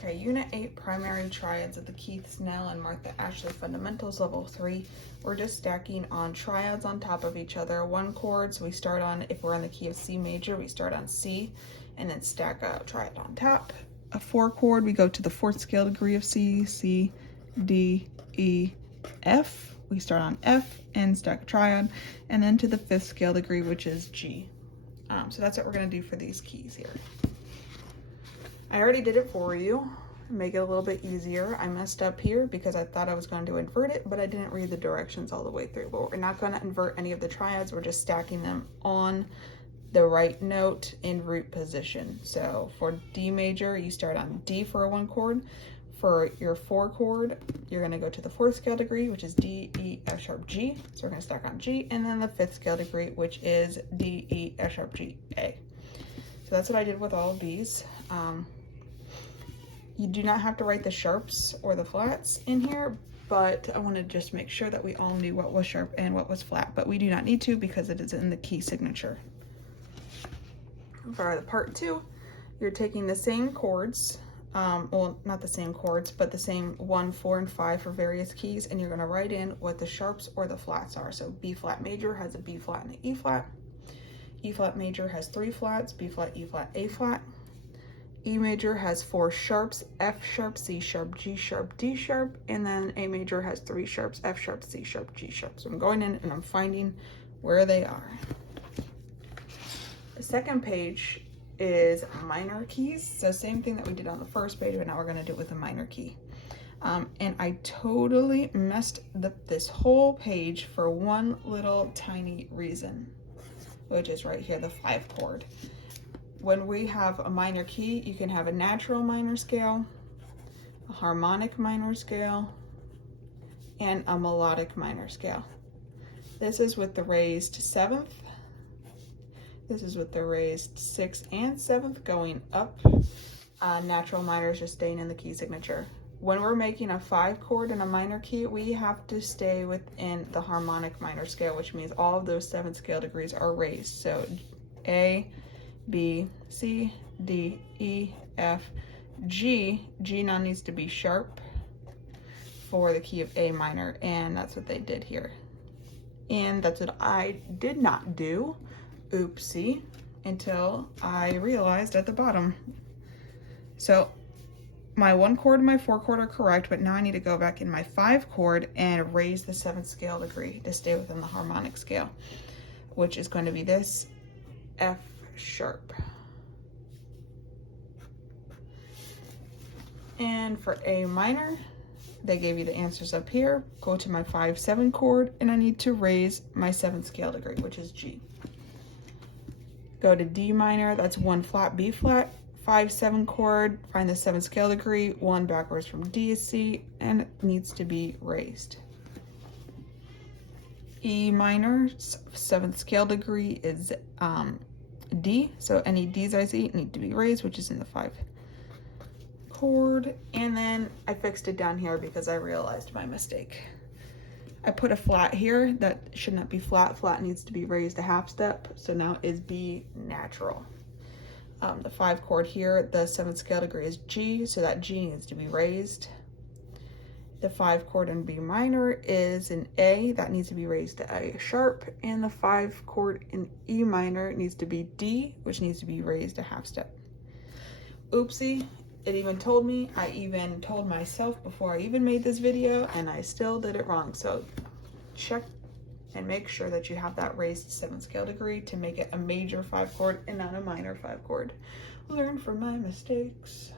Okay, Unit 8, Primary Triads of the Keith Snell and Martha Ashley Fundamentals, Level 3. We're just stacking on triads on top of each other. One chord, so we start on, if we're in the key of C major, we start on C and then stack a triad on top. A 4 chord, we go to the 4th scale degree of C, C, D, E, F. We start on F and stack a triad, and then to the 5th scale degree, which is G. So that's what we're going to do for these keys here. I already did it for you, make it a little bit easier. I messed up here because I thought I was going to invert it, but I didn't read the directions all the way through. But we're not going to invert any of the triads. We're just stacking them on the right note in root position. So for D major, you start on D for a 1 chord. For your 4 chord, you're going to go to the 4th scale degree, which is D, E, F sharp, G. So we're going to stack on G, and then the 5th scale degree, which is D, E, F sharp, G, A. So that's what I did with all of these. You do not have to write the sharps or the flats in here, but I want to just make sure that we all knew what was sharp and what was flat, but we do not need to because it is in the key signature. For the part 2, you're taking the same chords, well, not the same chords, but the same 1, 4, and 5 for various keys, and you're going to write in what the sharps or the flats are. So B flat major has a B flat and an E flat. E flat major has 3 flats, B flat, E flat, A flat. E major has 4 sharps, F sharp, C sharp, G sharp, D sharp, and then A major has 3 sharps, F sharp, C sharp, G sharp. So I'm going in and I'm finding where they are. The second page is minor keys. So same thing that we did on the first page, but now we're going to do it with a minor key. And I totally messed this whole page for one little tiny reason, which is right here, the 5 chord. When we have a minor key, you can have a natural minor scale, a harmonic minor scale, and a melodic minor scale. This is with the raised 7th. This is with the raised 6th and 7th going up. Natural minor is just staying in the key signature. When we're making a 5 chord in a minor key, we have to stay within the harmonic minor scale, which means all of those 7th scale degrees are raised. So A, B, C, D, E, F, G. G now needs to be sharp for the key of A minor, and that's what they did here. And that's what I did not do, oopsie, until I realized at the bottom. So my 1 chord and my 4 chord are correct, but now I need to go back in my 5 chord and raise the 7th scale degree to stay within the harmonic scale, which is going to be this F sharp. And for A minor, they gave you the answers up here. Go to my 5-7 chord, and I need to raise my 7th scale degree, which is G. Go to D minor, that's 1 flat, B flat, 5-7 chord, find the 7th scale degree, 1 backwards from D is C, and it needs to be raised. E minor, 7th scale degree is D, so any D's I see need to be raised, which is in the 5 chord. And then I fixed it down here because I realized my mistake. I put a flat here that should not be flat. Flat needs to be raised a half step, so now is B natural. The 5 chord here, the 7th scale degree is G, so that G needs to be raised. The 5 chord in B minor is an A, that needs to be raised to A sharp, and the 5 chord in E minor needs to be D, which needs to be raised a half step. Oopsie, it even told me, I even told myself before I even made this video, and I still did it wrong. So check and make sure that you have that raised 7th scale degree to make it a major 5 chord and not a minor 5 chord. Learn from my mistakes.